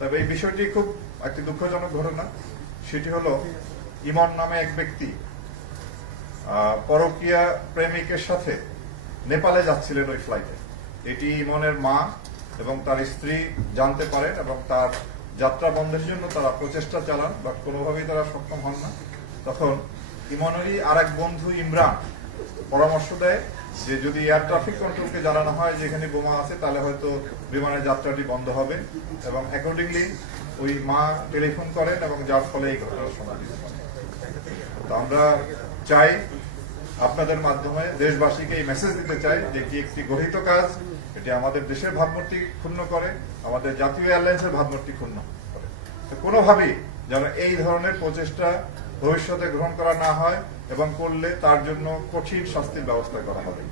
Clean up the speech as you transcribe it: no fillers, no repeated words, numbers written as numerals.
তবে এই বিষয়টি খুব একটি দুঃখজনক ঘটনা। সেটি হলো ইমন নামে এক ব্যক্তি পরকীয়া প্রেমিকের সাথে নেপালে যাচ্ছিলেন ওই ফ্লাইটে। এটি ইমনের মা এবং তার স্ত্রী জানতে পারেন এবং তার যাত্রা বন্ধের জন্য তারা প্রচেষ্টা চালান, বাট কোনোভাবেই তারা সক্ষম হন না। তখন ইমনেরই আর এক বন্ধু ইমরান পরামর্শ দেয় যে যদি এয়ার ট্রাফিক কন্ট্রোলকে জানানো হয় যে এখানে বোমা আছে, তাহলে হয়তো বিমানের যাত্রাটি বন্ধ হবে, এবং অ্যাকর্ডিংলি ওই মা টেলিফোন করেন এবং যার ফলে এই ঘটনার সমাধি হয়। তো আমরা চাই আপনাদের মাধ্যমে দেশবাসীকে এই মেসেজ দিতে চাই যে এটি একটি গঠিত কাজ, এটি আমাদের দেশের ভাবমূর্তি ক্ষুণ্ণ করে, আমাদের জাতীয় এয়ারলাইন্সের ভাবমূর্তি ক্ষুণ্ণ করে। তো কোনোভাবেই যেন এই ধরনের প্রচেষ্টা ভবিষ্যতে গ্রহণ করা না হয়, এবং করলে তার জন্য কঠিন শাস্তির ব্যবস্থা করা হবে।